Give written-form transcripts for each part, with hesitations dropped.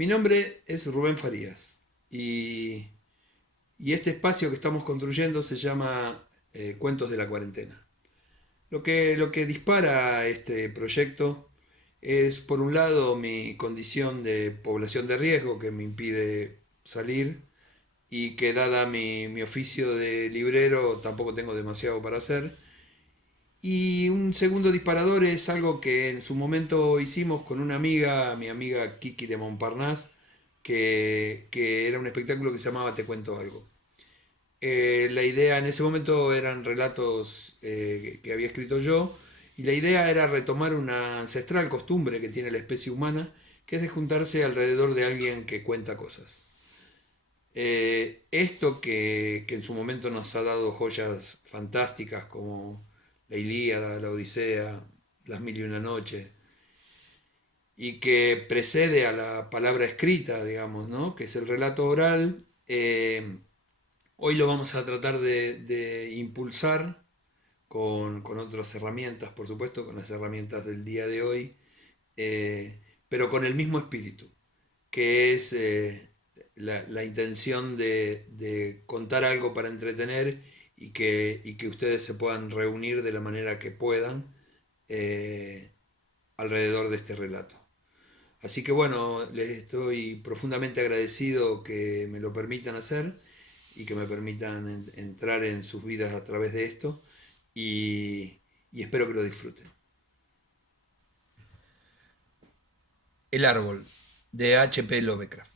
Mi nombre es Rubén Farías y este espacio que estamos construyendo se llama Cuentos de la Cuarentena. Lo que dispara este proyecto es, por un lado, mi condición de población de riesgo que me impide salir y que, dada mi oficio de librero, tampoco tengo demasiado para hacer. Y un segundo disparador es algo que en su momento hicimos con una amiga, mi amiga Kiki de Montparnasse, que era un espectáculo que se llamaba Te cuento algo. La idea en ese momento eran relatos que había escrito yo, y la idea era retomar una ancestral costumbre que tiene la especie humana, que es de juntarse alrededor de alguien que cuenta cosas. Esto que en su momento nos ha dado joyas fantásticas como la Ilíada, la Odisea, las Mil y una Noches, y que precede a la palabra escrita, digamos, ¿no? Que es el relato oral. Hoy lo vamos a tratar de impulsar con otras herramientas, por supuesto, con las herramientas del día de hoy, pero con el mismo espíritu, que es la intención de contar algo para entretener y que ustedes se puedan reunir de la manera que puedan eh, alrededor de este relato. Así que bueno, les estoy profundamente agradecido que me lo permitan hacer y que me permitan entrar en sus vidas a través de esto y espero que lo disfruten. El árbol, de H. P. Lovecraft.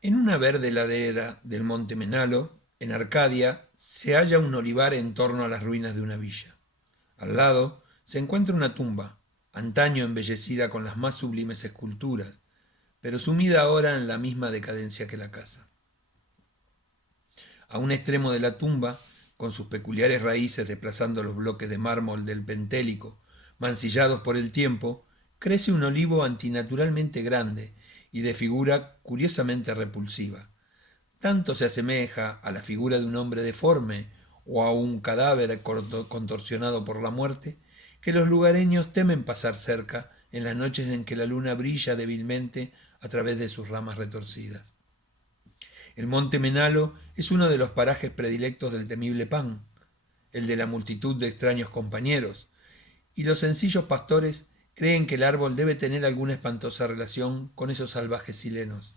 En una verde ladera del monte Menalo, en Arcadia, se halla un olivar en torno a las ruinas de una villa. Al lado se encuentra una tumba, antaño embellecida con las más sublimes esculturas, pero sumida ahora en la misma decadencia que la casa. A un extremo de la tumba, con sus peculiares raíces desplazando los bloques de mármol del Pentélico, mancillados por el tiempo, crece un olivo antinaturalmente grande y de figura curiosamente repulsiva. Tanto se asemeja a la figura de un hombre deforme o a un cadáver contorsionado por la muerte, que los lugareños temen pasar cerca en las noches en que la luna brilla débilmente a través de sus ramas retorcidas. El monte Menalo es uno de los parajes predilectos del temible Pan, el de la multitud de extraños compañeros, y los sencillos pastores creen que el árbol debe tener alguna espantosa relación con esos salvajes silenos.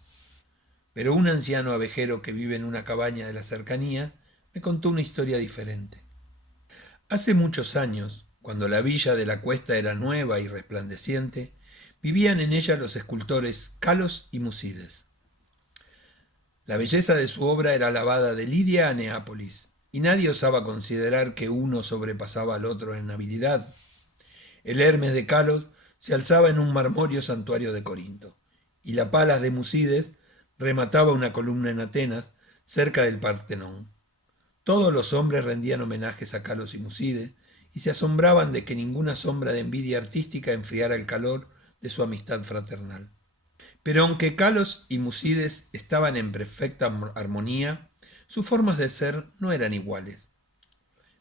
Pero un anciano abejero que vive en una cabaña de la cercanía me contó una historia diferente. Hace muchos años, cuando la villa de la cuesta era nueva y resplandeciente, vivían en ella los escultores Calos y Musides. La belleza de su obra era alabada de Lidia a Neápolis, y nadie osaba considerar que uno sobrepasaba al otro en habilidad. El Hermes de Calos se alzaba en un marmóreo santuario de Corinto, y la Palas de Musides remataba una columna en Atenas, cerca del Partenón. Todos los hombres rendían homenajes a Calos y Musides, y se asombraban de que ninguna sombra de envidia artística enfriara el calor de su amistad fraternal. Pero aunque Calos y Musides estaban en perfecta armonía, sus formas de ser no eran iguales.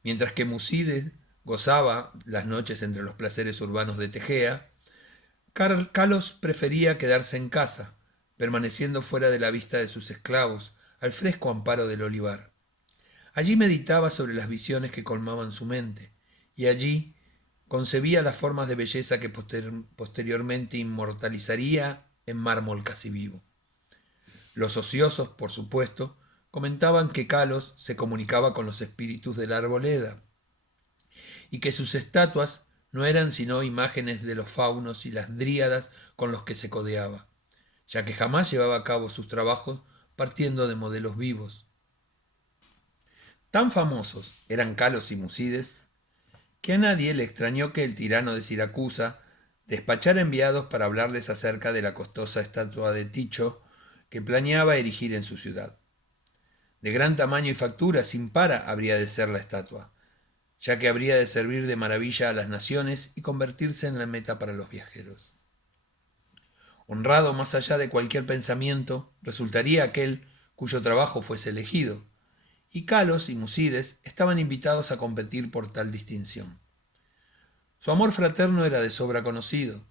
Mientras que Musides gozaba las noches entre los placeres urbanos de Tegea, Calos prefería quedarse en casa, permaneciendo fuera de la vista de sus esclavos, al fresco amparo del olivar. Allí meditaba sobre las visiones que colmaban su mente, y allí concebía las formas de belleza que posteriormente inmortalizaría en mármol casi vivo. Los ociosos, por supuesto, comentaban que Calos se comunicaba con los espíritus de la arboleda, y que sus estatuas no eran sino imágenes de los faunos y las dríadas con los que se codeaba, ya que jamás llevaba a cabo sus trabajos partiendo de modelos vivos. Tan famosos eran Calos y Musides que a nadie le extrañó que el tirano de Siracusa despachara enviados para hablarles acerca de la costosa estatua de Ticho que planeaba erigir en su ciudad. De gran tamaño y factura, sin para habría de ser la estatua, ya que habría de servir de maravilla a las naciones y convertirse en la meta para los viajeros. Honrado más allá de cualquier pensamiento, resultaría aquel cuyo trabajo fuese elegido, y Calos y Musides estaban invitados a competir por tal distinción. Su amor fraterno era de sobra conocido,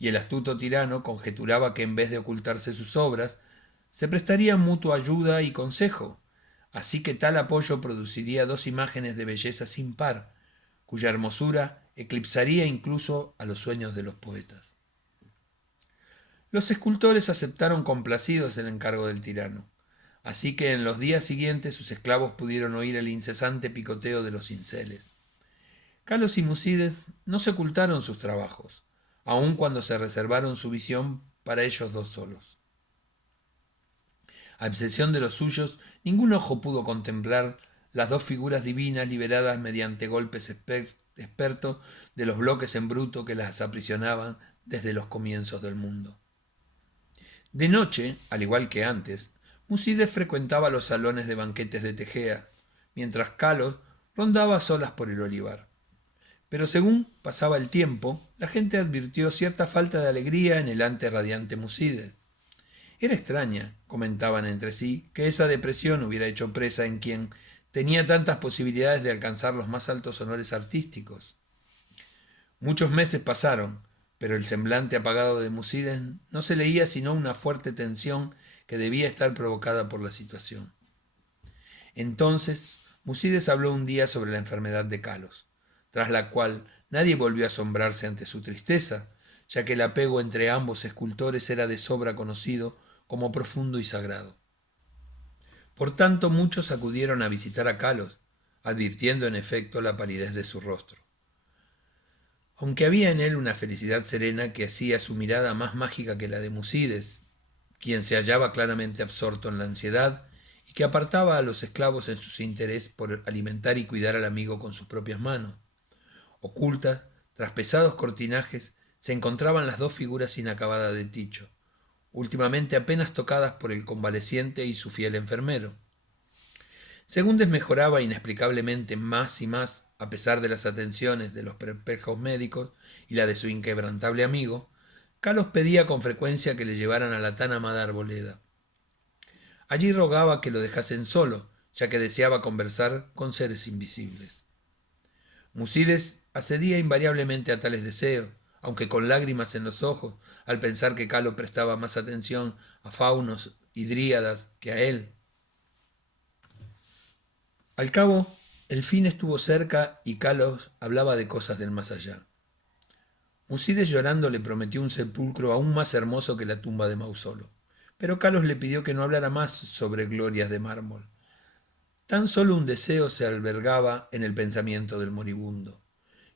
y el astuto tirano conjeturaba que en vez de ocultarse sus obras, se prestarían mutua ayuda y consejo, así que tal apoyo produciría dos imágenes de belleza sin par, cuya hermosura eclipsaría incluso a los sueños de los poetas. Los escultores aceptaron complacidos el encargo del tirano, así que en los días siguientes sus esclavos pudieron oír el incesante picoteo de los cinceles. Calos y Musides no se ocultaron sus trabajos, aun cuando se reservaron su visión para ellos dos solos. A excepción de los suyos, ningún ojo pudo contemplar las dos figuras divinas liberadas mediante golpes expertos de los bloques en bruto que las aprisionaban desde los comienzos del mundo. De noche, al igual que antes, Musides frecuentaba los salones de banquetes de Tegea, mientras Calos rondaba a solas por el olivar. Pero según pasaba el tiempo, la gente advirtió cierta falta de alegría en el antes radiante Musides. Era extraña, comentaban entre sí, que esa depresión hubiera hecho presa en quien tenía tantas posibilidades de alcanzar los más altos honores artísticos. Muchos meses pasaron, pero el semblante apagado de Musides no se leía sino una fuerte tensión que debía estar provocada por la situación. Entonces, Musides habló un día sobre la enfermedad de Calos, tras la cual nadie volvió a asombrarse ante su tristeza, ya que el apego entre ambos escultores era de sobra conocido como profundo y sagrado. Por tanto, muchos acudieron a visitar a Calos, advirtiendo en efecto la palidez de su rostro. Aunque había en él una felicidad serena que hacía su mirada más mágica que la de Musides, quien se hallaba claramente absorto en la ansiedad y que apartaba a los esclavos en su interés por alimentar y cuidar al amigo con sus propias manos. Ocultas, tras pesados cortinajes, se encontraban las dos figuras inacabadas de Ticho, últimamente apenas tocadas por el convaleciente y su fiel enfermero. Según desmejoraba inexplicablemente más y más, a pesar de las atenciones de los perplejos médicos y la de su inquebrantable amigo, Calos pedía con frecuencia que le llevaran a la tan amada arboleda. Allí rogaba que lo dejasen solo, ya que deseaba conversar con seres invisibles. Musides accedía invariablemente a tales deseos, aunque con lágrimas en los ojos, al pensar que Calo prestaba más atención a faunos y dríadas que a él. Al cabo, el fin estuvo cerca y Calos hablaba de cosas del más allá. Musides llorando le prometió un sepulcro aún más hermoso que la tumba de Mausolo, pero Calos le pidió que no hablara más sobre glorias de mármol. Tan solo un deseo se albergaba en el pensamiento del moribundo,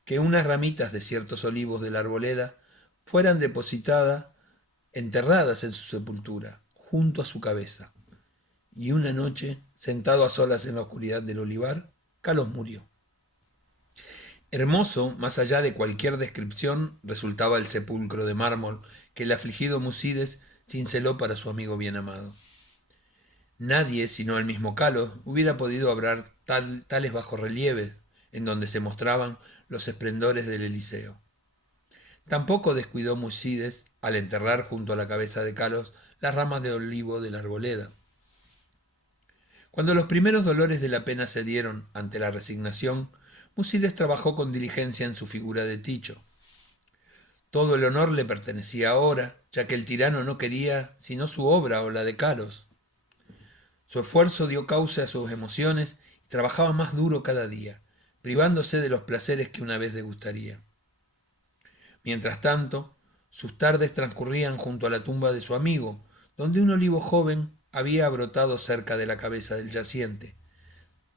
que unas ramitas de ciertos olivos de la arboleda fueran enterradas en su sepultura, junto a su cabeza. Y una noche, sentado a solas en la oscuridad del olivar, Calos murió. Hermoso, más allá de cualquier descripción, resultaba el sepulcro de mármol que el afligido Musides cinceló para su amigo bien amado. Nadie, sino el mismo Calos, hubiera podido obrar tales bajorrelieves en donde se mostraban los esplendores del Eliseo. Tampoco descuidó Musides al enterrar junto a la cabeza de Calos las ramas de olivo de la arboleda. Cuando los primeros dolores de la pena cedieron ante la resignación, Musides trabajó con diligencia en su figura de Ticho. Todo el honor le pertenecía ahora, ya que el tirano no quería sino su obra o la de Calos. Su esfuerzo dio causa a sus emociones y trabajaba más duro cada día, privándose de los placeres que una vez degustaría. Mientras tanto, sus tardes transcurrían junto a la tumba de su amigo, donde un olivo joven había brotado cerca de la cabeza del yaciente.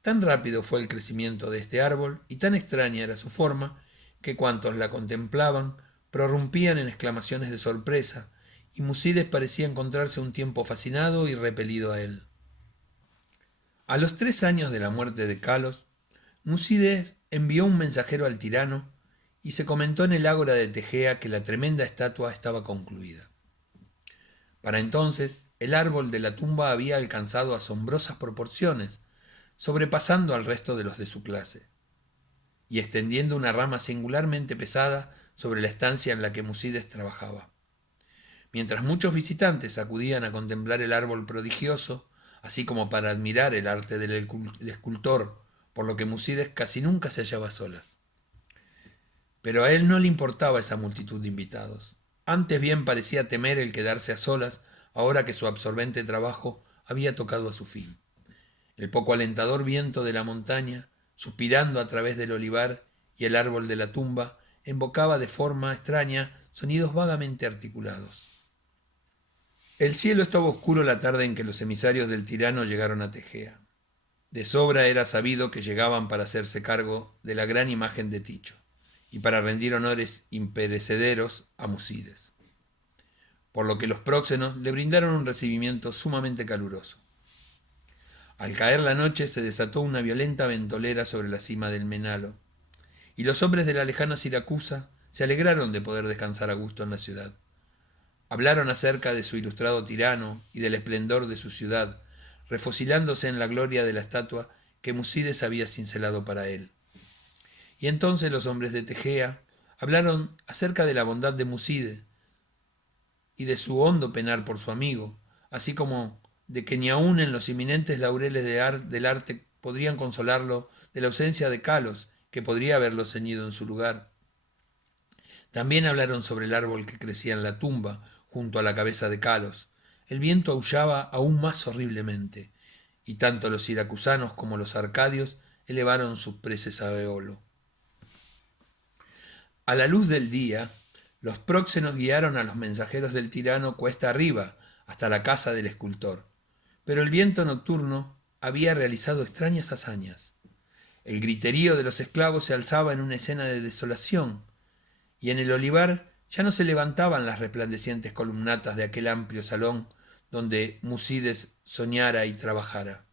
Tan rápido fue el crecimiento de este árbol y tan extraña era su forma, que cuantos la contemplaban prorrumpían en exclamaciones de sorpresa, y Musides parecía encontrarse un tiempo fascinado y repelido a él. A los 3 años de la muerte de Calos, Musides envió un mensajero al tirano y se comentó en el ágora de Tegea que la tremenda estatua estaba concluida. Para entonces, el árbol de la tumba había alcanzado asombrosas proporciones, sobrepasando al resto de los de su clase, y extendiendo una rama singularmente pesada sobre la estancia en la que Musides trabajaba. Mientras muchos visitantes acudían a contemplar el árbol prodigioso, así como para admirar el arte del escultor, por lo que Musides casi nunca se hallaba a solas. Pero a él no le importaba esa multitud de invitados. Antes bien parecía temer el quedarse a solas, ahora que su absorbente trabajo había tocado a su fin. El poco alentador viento de la montaña, suspirando a través del olivar y el árbol de la tumba, invocaba de forma extraña sonidos vagamente articulados. El cielo estaba oscuro la tarde en que los emisarios del tirano llegaron a Tegea. De sobra era sabido que llegaban para hacerse cargo de la gran imagen de Ticho y para rendir honores imperecederos a Musides, por lo que los próxenos le brindaron un recibimiento sumamente caluroso. Al caer la noche se desató una violenta ventolera sobre la cima del Menalo, y los hombres de la lejana Siracusa se alegraron de poder descansar a gusto en la ciudad. Hablaron acerca de su ilustrado tirano y del esplendor de su ciudad, refocilándose en la gloria de la estatua que Musides había cincelado para él. Y entonces los hombres de Tegea hablaron acerca de la bondad de Musides y de su hondo penar por su amigo, así como de que ni aun en los inminentes laureles del arte podrían consolarlo de la ausencia de Calos, que podría haberlo ceñido en su lugar. También hablaron sobre el árbol que crecía en la tumba, junto a la cabeza de Calos. El viento aullaba aún más horriblemente, y tanto los siracusanos como los arcadios elevaron sus preces a Eolo. A la luz del día, los próxenos guiaron a los mensajeros del tirano cuesta arriba, hasta la casa del escultor. Pero el viento nocturno había realizado extrañas hazañas. El griterío de los esclavos se alzaba en una escena de desolación, y en el olivar ya no se levantaban las resplandecientes columnatas de aquel amplio salón donde Musides soñara y trabajara.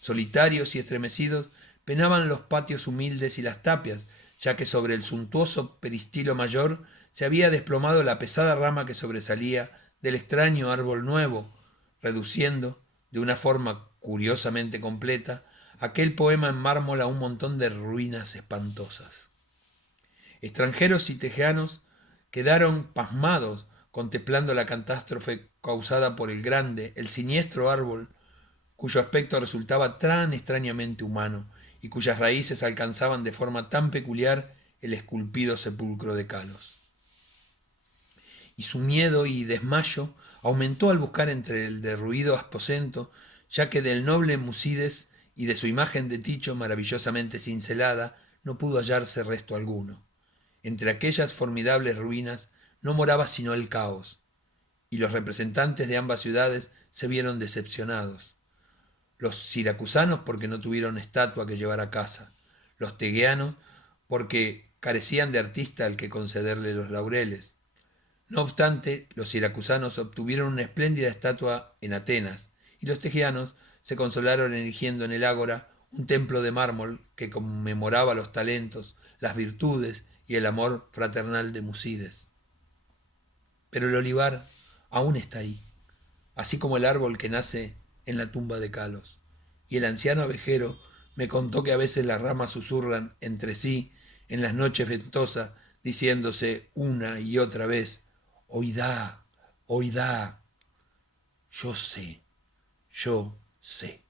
Solitarios y estremecidos penaban los patios humildes y las tapias, ya que sobre el suntuoso peristilo mayor se había desplomado la pesada rama que sobresalía del extraño árbol nuevo, reduciendo, de una forma curiosamente completa, aquel poema en mármol a un montón de ruinas espantosas. Extranjeros y tejeanos quedaron pasmados contemplando la catástrofe causada por el grande, el siniestro árbol, cuyo aspecto resultaba tan extrañamente humano y cuyas raíces alcanzaban de forma tan peculiar el esculpido sepulcro de Calos. Y su miedo y desmayo aumentó al buscar entre el derruido aposento, ya que del noble Musides y de su imagen de Ticho maravillosamente cincelada no pudo hallarse resto alguno. Entre aquellas formidables ruinas no moraba sino el caos, y los representantes de ambas ciudades se vieron decepcionados. Los siracusanos porque no tuvieron estatua que llevar a casa, los tegeanos porque carecían de artista al que concederle los laureles. No obstante, los siracusanos obtuvieron una espléndida estatua en Atenas, y los tegeanos se consolaron erigiendo en el ágora un templo de mármol que conmemoraba los talentos, las virtudes y el amor fraternal de Musides. Pero el olivar aún está ahí, así como el árbol que nace en la tumba de Calos. Y el anciano abejero me contó que a veces las ramas susurran entre sí en las noches ventosas, diciéndose una y otra vez: oidá, oidá, yo sé, yo sé.